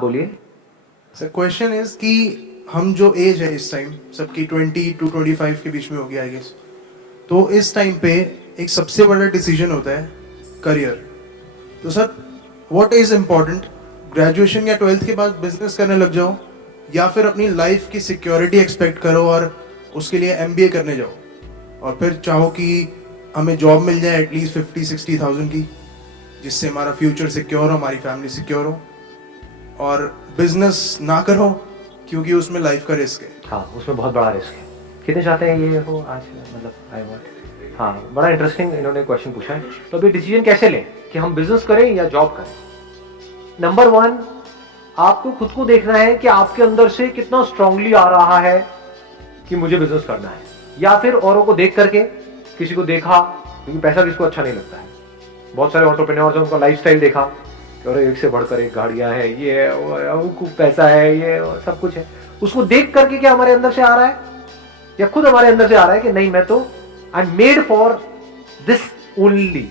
बोलिए sir. Question is कि हम जो एज है इस टाइम सबकी 20 to 25 के बीच में होगी आई गेस, तो इस टाइम पे एक सबसे बड़ा डिसीजन होता है करियर। तो sir what is important, graduation या 12th के बाद बिजनेस करने लग जाओ या फिर अपनी लाइफ की सिक्योरिटी एक्सपेक्ट करो और उसके लिए एमबीए करने जाओ और फिर चाहो कि हमें जॉब मिल जाए एटलीस्ट 50-60,000 की, जिससे हमारा फ्यूचर सिक्योर हो, हमारी फैमिली सिक्योर हो, और बिजनेस ना करो क्योंकि उसमें लाइफ का रिस्क है। हाँ, उसमें बहुत बड़ा रिस्क है। कितने चाहते हैं ये हो आज, मतलब आई वांट। हाँ, बड़ा इंटरेस्टिंग इन्होंने क्वेश्चन पूछा है। तो अभी डिसीजन कैसे लें कि हम बिजनेस करें या जॉब करें? नंबर 1, आपको खुद को देखना है कि आपके अंदर से कितना स्ट्रांगली आ रहा है कि मुझे बिजनेस करना है, या फिर औरों को देख करके, किसी को देखा, क्योंकि पैसा किसको अच्छा नहीं लगता है। बहुत सारे एंटरप्रेन्योर्स हैं, उनका लाइफस्टाइल देखा और एक से बढ़कर एक गाड़ियां हैं, ये है, वो है, वो खूब पैसा है, ये सब कुछ है। उसको देख करके क्या हमारे अंदर से आ रहा है, या खुद हमारे अंदर से आ रहा है कि नहीं, मैं तो I am made for this only,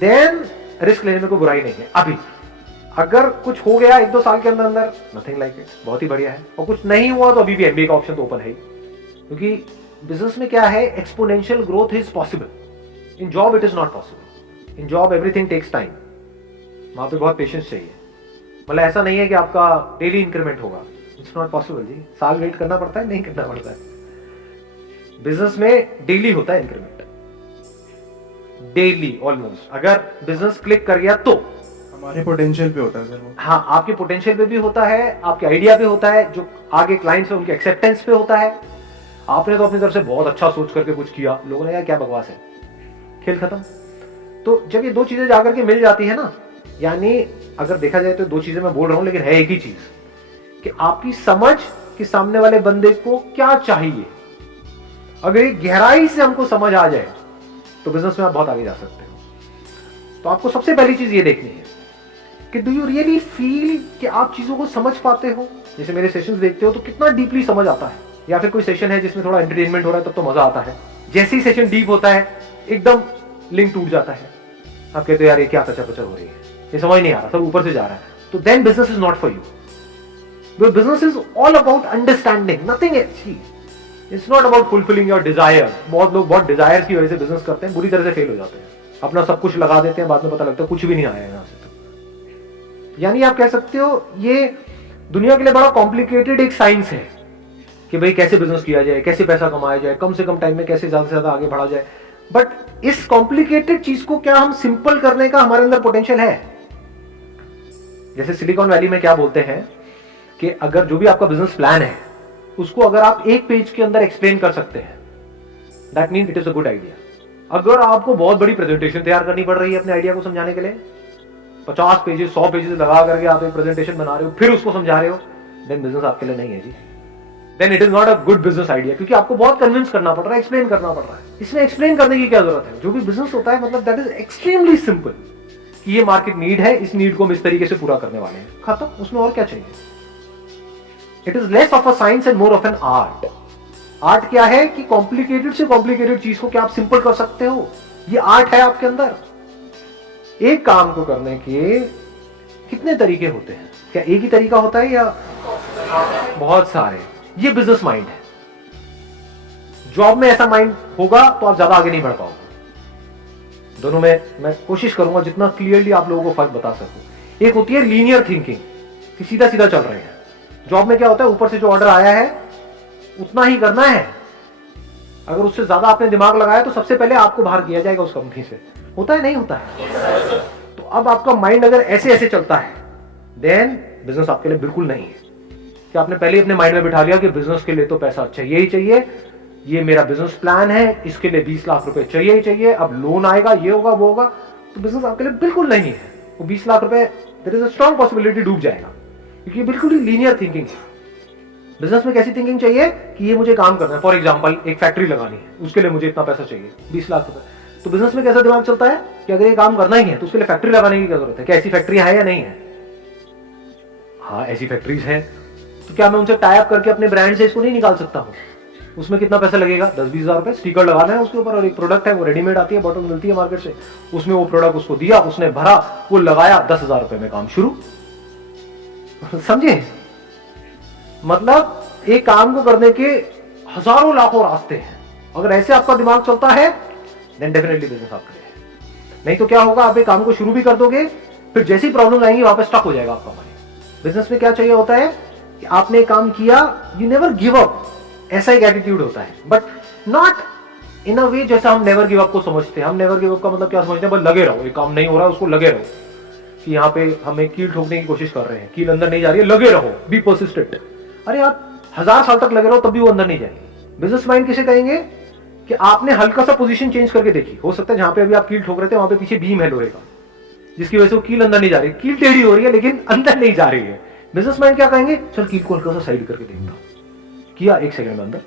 then risk लेने में कोई बुराई नहीं है। अभी अगर कुछ हो गया 1-2 साल के अंदर अंदर, नथिंग लाइक इट, बहुत ही बढ़िया है। और कुछ नहीं हुआ तो अभी भी एमबीए का ऑप्शन तो ओपन है ही, क्योंकि बिजनेस में क्या है, exponential growth is possible. In job it is not possible. In job everything takes time, वहां पे बहुत पेशेंस चाहिए। मतलब ऐसा नहीं है कि आपका डेली इंक्रीमेंट होगा, इट्स नॉट पॉसिबल जी। साल वेट करना पड़ता है, नहीं करना पड़ता है। बिजनेस में डेली होता है इंक्रीमेंट, डेली ऑलमोस्ट। अगर बिजनेस क्लिक कर गया तो हमारे पोटेंशियल पे होता है सर वो। हाँ, आपके पोटेंशियल पे भी होता है, आपके आइडिया पे होता है, जो आगे क्लाइंट्स है उनके एक्सेप्टेंस पे होता है। आपने तो अपनी तरफ से बहुत अच्छा सोच करके कुछ किया, लोगों ने यार क्या बकवास है, खेल खत्म। तो जब ये 2 चीजें जाकर के मिल जाती है ना, यानी अगर देखा जाए तो 2 चीजें मैं बोल रहा हूं, लेकिन है एक ही चीज, कि आपकी समझ कि सामने वाले बंदे को क्या चाहिए, अगर एक गहराई से हमको समझ आ जाए तो बिजनेस में आप बहुत आगे जा सकते हो। तो आपको सबसे पहली चीज ये देखनी है कि डू यू रियली फील कि आप चीजों को समझ पाते हो। जैसे मेरे सेशंस देखते हो तो कितना डीपली समझ आता है, या फिर कोई सेशन है जिसमें थोड़ा एंटरटेनमेंट हो रहा है तब तो मजा आता है। जैसे ही सेशन डीप होता है एकदम लिंक टूट जाता है, आप कहते हो यार ये क्या कचर पचर हो रही है, ये समझ नहीं आ रहा, सब ऊपर से जा रहा है। तो then business is not for you. Business is all about understanding, nothing else. It's not about fulfilling your desire. बहुत लोग बहुत डिजायर की वजह से बिजनेस करते हैं, बुरी तरह से फेल हो जाते हैं, अपना सब कुछ लगा देते हैं, बाद में पता लगता है कुछ भी नहीं आया यहां से। तो यानी आप कह सकते हो ये दुनिया के लिए बड़ा कॉम्प्लिकेटेड एक साइंस है कि भाई कैसे बिजनेस किया जाए, कैसे पैसा कमाया जाए, कम से कम टाइम में कैसे ज्यादा से ज्यादा आगे बढ़ा जाए। बट इस कॉम्प्लिकेटेड चीज को क्या हम सिंपल करने का हमारे अंदर पोटेंशियल है? जैसे सिलिकॉन वैली में क्या बोलते हैं कि अगर जो भी आपका बिजनेस प्लान है उसको अगर आप एक पेज के अंदर एक्सप्लेन कर सकते हैं, that mean it is a good idea. अगर आपको बहुत बड़ी प्रेजेंटेशन तैयार करनी पड़ रही है अपने आइडिया को समझाने के लिए, 50 पेजेस 100 पेजेस लगा करके आप एक प्रेजेंटेशन बना रहे हो, फिर उसको समझा रहे हो, देन बिजनेस आपके लिए नहीं है जी। Then it is not a good business idea, क्योंकि आपको बहुत कन्विंस करना पड़ रहा है, एक्सप्लेन करना पड़ रहा है। इसमें एक्सप्लेन करने की क्या जरूरत है? जो भी बिजनेस होता है मतलब दैट इज एक्सट्रीमली सिंपल, कि ये मार्केट नीड है, इस नीड को हम इस तरीके से पूरा करने वाले हैं, खत्म। उसमें और क्या चाहिए? It is less of a science and more of an art. Art क्या है कि कॉम्प्लिकेटेड से कॉम्प्लिकेटेड चीज को क्या आप सिंपल कर सकते हो, ये आर्ट है आपके अंदर। एक काम को करने के कितने तरीके होते हैं? क्या एक ही तरीका होता है या बहुत सारे? ये बिजनेस माइंड है। जॉब में ऐसा माइंड होगा तो आप ज्यादा आगे नहीं बढ़ पाओगे। दोनों में मैं कोशिश करूंगा जितना क्लियरली आप लोगों को फर्क बता सकूं। एक होती है लीनियर थिंकिंग, कि सीधा सीधा चल रहे हैं। जॉब में क्या होता है, ऊपर से जो ऑर्डर आया है उतना ही करना है। अगर उससे ज्यादा आपने दिमाग लगाया तो सबसे पहले आपको बाहर किया जाएगा उस कंपनी से। होता है नहीं होता है? तो अब आपका माइंड अगर ऐसे ऐसे चलता है, देन बिजनेस आपके लिए बिल्कुल नहीं है। कि आपने पहले ही अपने माइंड में बिठा लिया कि बिजनेस के लिए तो पैसा चाहिए ही चाहिए, ये मेरा बिजनेस प्लान है, इसके लिए 20 लाख रुपए चाहिए ही चाहिए, अब लोन आएगा, ये होगा वो होगा, तो बिजनेस आपके लिए बिल्कुल नहीं है। वो 20 लाख रुपए there is a strong possibility डूब जाएगा, क्योंकि बिल्कुल ही लीनियर थिंकिंग है। बिजनेस में कैसी थिंकिंग चाहिए कि ये मुझे काम करना है, फॉर एग्जांपल एक फैक्ट्री लगानी है, उसके लिए मुझे इतना पैसा चाहिए, 20 लाख रुपए। तो बिजनेस में कैसा दिमाग चलता है कि अगर ये काम करना ही है तो उसके लिए फैक्ट्री लगाने की क्या जरूरत है? क्या ऐसी फैक्ट्री है या नहीं है? हाँ, ऐसी फैक्ट्रीज हैं। तो क्या मैं उनसे टाई अप करके अपने ब्रांड से इसको नहीं निकाल सकता हूँ? उसमें कितना पैसा लगेगा? 10-20 हजार रुपए स्टिकर लगाना है उसके ऊपर, और एक प्रोडक्ट है वो रेडीमेड आती है, बॉटल मिलती है मार्केट से, उसमें वो प्रोडक्ट उसको दिया, उसने भरा, वो लगाया, 10,000 रुपए में काम शुरू। समझे? मतलब एक काम को करने के हजारों लाखों रास्ते हैं। अगर ऐसे आपका दिमाग चलता है देन डेफिनेटली बिजनेस आपके लिए है। नहीं तो क्या होगा, आप एक काम को शुरू भी कर दोगे, फिर जैसी प्रॉब्लम आएंगी वापस स्टक हो जाएगा आपका माइंड। बिजनेस में क्या चाहिए होता है कि आपने काम किया, यू नेवर गिव अप, ऐसा एक एटीट्यूड होता है, बट नॉट इन अ वे जैसा हम नेवर गिव अप को समझते हैं। हम नेवर गिव अप का मतलब क्या समझते हैं, बस लगे रहो, ये काम नहीं हो रहा है उसको लगे रहो, कि यहाँ पे हमें कील ठोकने की कोशिश कर रहे हैं, कील अंदर नहीं जा रही है, लगे रहो, बी परसिस्टेंट। अरे आप 1000 साल तक लगे रहो तब भी वो अंदर नहीं जाएगी। बिजनेस माइंड किसे कहेंगे कि आपने हल्का सा पोजीशन चेंज करके देखी, हो सकता है जहां पे अभी आप कील ठोक रहे थे वहां पे पीछे बीम है लोहे का, जिसकी वजह से वो कील अंदर नहीं जा रही, कील टेढ़ी हो रही है लेकिन अंदर नहीं जा रही है। बिजनेस माइंड क्या कहेंगे, चल कील को हल्का सा साइड करके देखता, किया 1 सेकंड में अंदर,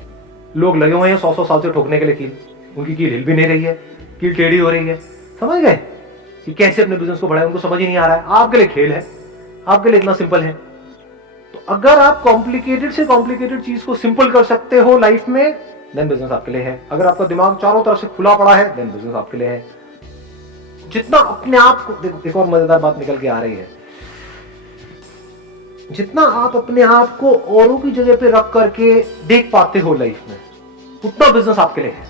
लोग लगे हुए हैं 100 साल से ठोकने के लिए कील, उनकी कील हिल भी नहीं रही है, कील टेढ़ी हो रही है। समझ गए कि कैसे अपने बिजनेस को बढ़ाए, उनको समझ ही नहीं आ रहा है। आपके लिए खेल है, आपके लिए इतना सिंपल है। तो अगर आप कॉम्प्लिकेटेड से कॉम्प्लिकेटेड चीज को सिंपल कर सकते हो लाइफ में, देन बिजनेस आपके लिए है। अगर आपका दिमाग चारों तरफ से खुला पड़ा है, देन बिजनेस आपके लिए है। जितना अपने आप को, देखो एक और मजेदार बात निकल के आ रही है, जितना आप अपने आप को औरों की जगह पे रख करके देख पाते हो लाइफ में, उतना बिजनेस आपके लिए है।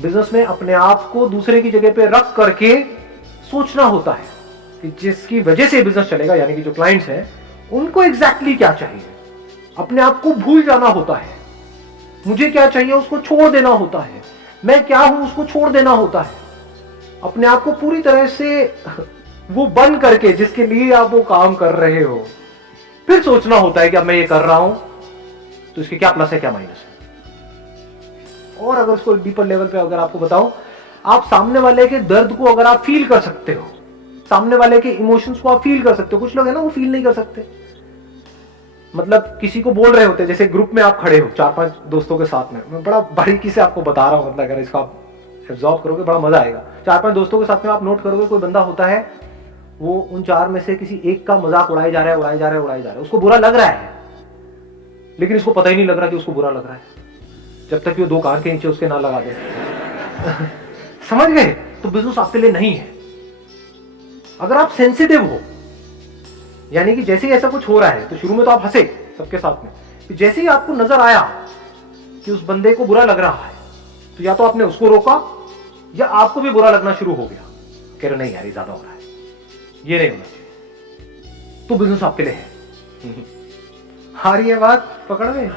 बिजनेस में अपने आप को दूसरे की जगह पे रख करके सोचना होता है कि जिसकी वजह से बिजनेस चलेगा, यानी कि जो क्लाइंट्स हैं उनको एग्जैक्टली क्या चाहिए। अपने आप को भूल जाना होता है, मुझे क्या चाहिए उसको छोड़ देना होता है, मैं क्या हूं उसको छोड़ देना होता है। अपने आप को पूरी तरह से वो बंद करके जिसके लिए आप वो काम कर रहे हो, फिर सोचना होता है कि अब मैं ये कर रहा हूं तो इसके क्या प्लस है क्या माइनस है। और अगर उसको डीपर लेवल पे अगर आपको बताऊं, आप सामने वाले के दर्द को अगर आप फील कर सकते हो, सामने वाले के इमोशंस को आप फील कर सकते हो। कुछ लोग है ना वो फील नहीं कर सकते, मतलब किसी को बोल रहे होते, जैसे ग्रुप में आप खड़े हो 4-5 दोस्तों के साथ में, मैं बड़ा बारीकी से आपको बता रहा हूं, मतलब अगर इसका आप एब्जॉर्ब करोगे बड़ा मजा आएगा। 4-5 दोस्तों के साथ में आप नोट करोगे, कोई बंदा होता है वो उन 4 में से किसी एक का मजाक उड़ाए जा रहा है, उड़ाए जा रहा है, उड़ाए जा रहा है, उसको बुरा लग रहा है, लेकिन इसको पता ही नहीं लग रहा कि उसको बुरा लग रहा है, जब तक कि वो 2 कान के नीचे उसके ना लगा दे। समझ गए? तो बिजनेस आपके लिए नहीं है। अगर आप सेंसिटिव हो, यानी कि जैसे ही ऐसा कुछ हो रहा है, तो शुरू में तो आप हंसे सबके साथ में, तो जैसे ही आपको नजर आया कि उस बंदे को बुरा लग रहा है, तो या तो आपने उसको रोका या आपको भी बुरा लगना शुरू हो गया, कह रहे नहीं यार ये ज्यादा हो रहा है, ये नहीं होना चाहिए, तो बिजनेस आपके लिए है। आ रही है बात पकड़ में?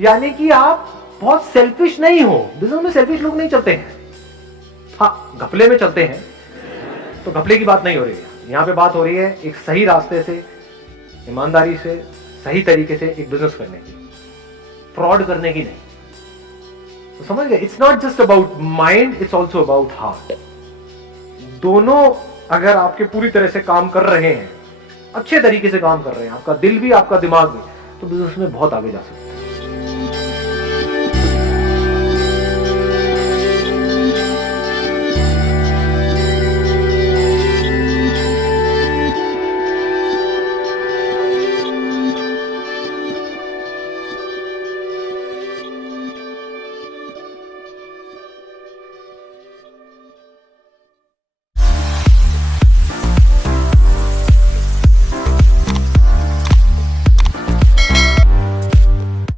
यानी कि आप बहुत सेल्फिश नहीं हो। बिजनेस में सेल्फिश लोग नहीं चलते हैं, हाँ घपले में चलते हैं, तो घपले की बात नहीं हो रही है यहां पे। बात हो रही है एक सही रास्ते से, ईमानदारी से, सही तरीके से एक बिजनेस करने की, फ्रॉड करने की नहीं। तो समझ गए? It's not just about mind, it's also about heart. दोनों अगर आपके पूरी तरह से काम कर रहे हैं, अच्छे तरीके से काम कर रहे हैं, आपका दिल भी आपका दिमाग भी, तो बिजनेस में बहुत आगे जा सकते हैं।